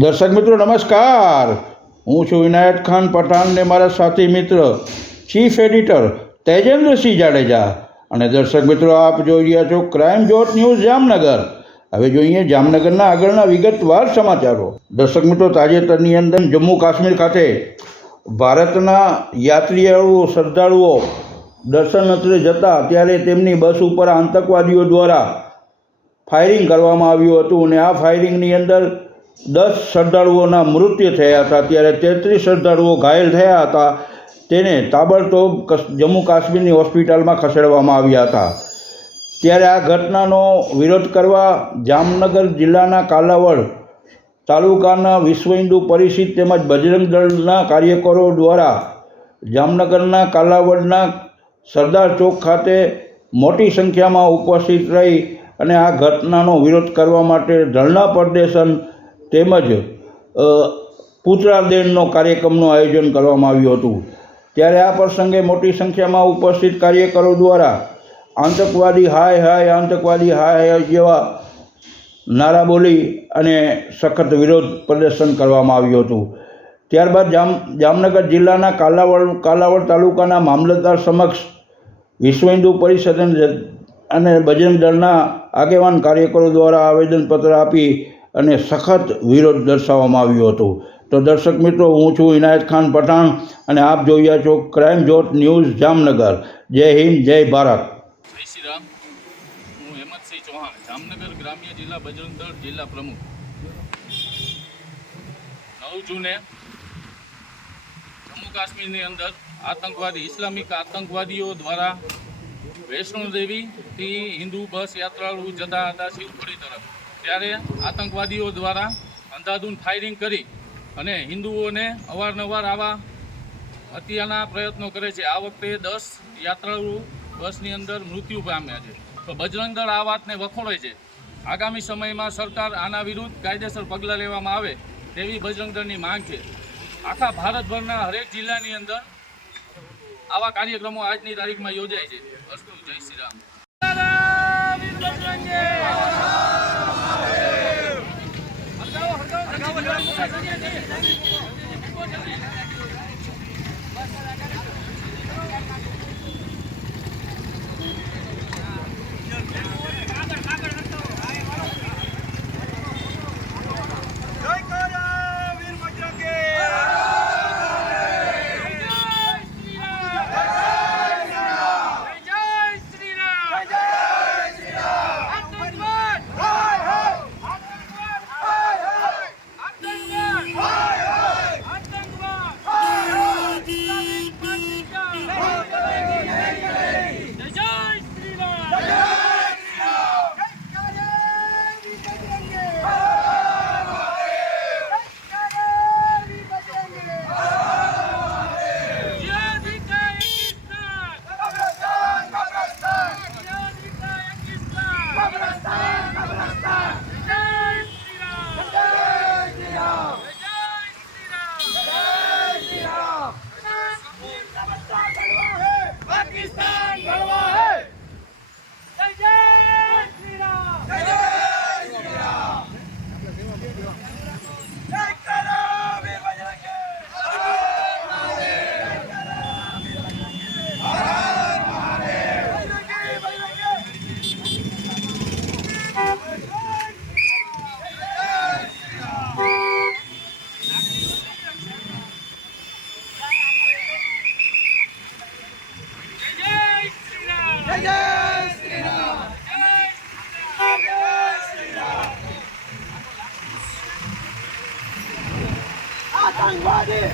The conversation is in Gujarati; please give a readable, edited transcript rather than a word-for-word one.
દર્શક મિત્રો નમસ્કાર, હું છું વિનાયક ખાન પઠાણ ને મારા સાથી મિત્ર ચીફ એડિટર તેજેન્દ્રસિંહ જાડેજા. અને દર્શક મિત્રો, આપ જોઈ રહ્યા છો ક્રાઇમ જોટ ન્યૂઝ જામનગર. હવે જોઈએ જામનગરના આગળના વિગતવાર સમાચારો. દર્શક મિત્રો, તાજેતરની અંદર જમ્મુ કાશ્મીર ખાતે ભારતના યાત્રીઓ શ્રદ્ધાળુઓ દર્શન અર્થે જતા ત્યારે તેમની બસ ઉપર આતંકવાદીઓ દ્વારા ફાયરિંગ કરવામાં આવ્યું હતું અને આ ફાયરિંગની અંદર 10 શ્રદ્ધાળુઓના મૃત્યુ થયા હતા. ત્યારે 33 શ્રદ્ધાળુઓ ઘાયલ થયા હતા. તેને તાબડતોબ જમ્મુ કાશ્મીરની હોસ્પિટલમાં ખસેડવામાં આવ્યા હતા. ત્યારે આ ઘટનાનો વિરોધ કરવા જામનગર જિલ્લાના કાલાવડ તાલુકાના વિશ્વ હિન્દુ પરિષદ તેમજ બજરંગ દળના કાર્યકરો દ્વારા જામનગરના કાલાવડના સરદાર ચોક ખાતે મોટી સંખ્યામાં ઉપસ્થિત રહી અને આ ઘટનાનો વિરોધ કરવા માટે ધરણા પ્રદર્શન તેમજ પુતળાદહનનો કાર્યક્રમનું આયોજન કરવામાં આવ્યું હતું. ત્યારે આ પ્રસંગે મોટી સંખ્યામાં ઉપસ્થિત કાર્યકરો દ્વારા આતંકવાદી હાય હાય, આતંકવાદી હાય હાય જેવા નારા બોલી અને સખત વિરોધ પ્રદર્શન કરવામાં આવ્યું હતું. ત્યારબાદ જામનગર જિલ્લાના કાલાવડ તાલુકાના મામલતદાર સમક્ષ વિશ્વ હિન્દુ પરિષદ અને બજરંગ દળના આગેવાન કાર્યકરો દ્વારા આવેદનપત્ર આપી અને સખત વિરોધ દર્શાવવામાં આવ્યો હતો. તો દર્શક મિત્રો, હું છું ઇનાયત ખાન પઠાણ અને આપ જોઈ રહ્યા છો ક્રાઇમ જોટ ન્યૂઝ જામનગર. જય હિન્દ, જય ભારત. જય શ્રી રામ. હું હેમંતસિંહ ચૌહાણ, જામનગર ગ્રામ્ય જિલ્લા બજરંગ દળ જિલ્લા પ્રમુખ. 9 જૂને જમ્મુ કાશ્મીરની અંદર ઇસ્લામિક આતંકવાદીઓ દ્વારા વૈષ્ણોદેવીથી હિન્દુ બસ યાત્રાળુ જતા હતા શિવખોડી તરફ. ત્યારે આતંકવાદીઓ દ્વારા અંધાધૂંધ ફાયરિંગ કરી અને હિન્દુઓને અવારનવાર આવા હત્યાના પ્રયત્નો કરે છે. આ વખતે 10 યાત્રાળુ બસની અંદર મૃત્યુ પામ્યા છે. તો બજરંગ દળ આ વાતને વખોડે છે. આગામી સમયમાં સરકાર આના વિરુદ્ધ કાયદેસર પગલાં લેવામાં આવે તેવી બજરંગ દળની માંગ છે. આખા ભારતભરના હરેક જિલ્લાની અંદર આવા કાર્યક્રમો આજની તારીખમાં યોજાય છે. અસ્તુ. જય શ્રી રામ. આતંકવાદી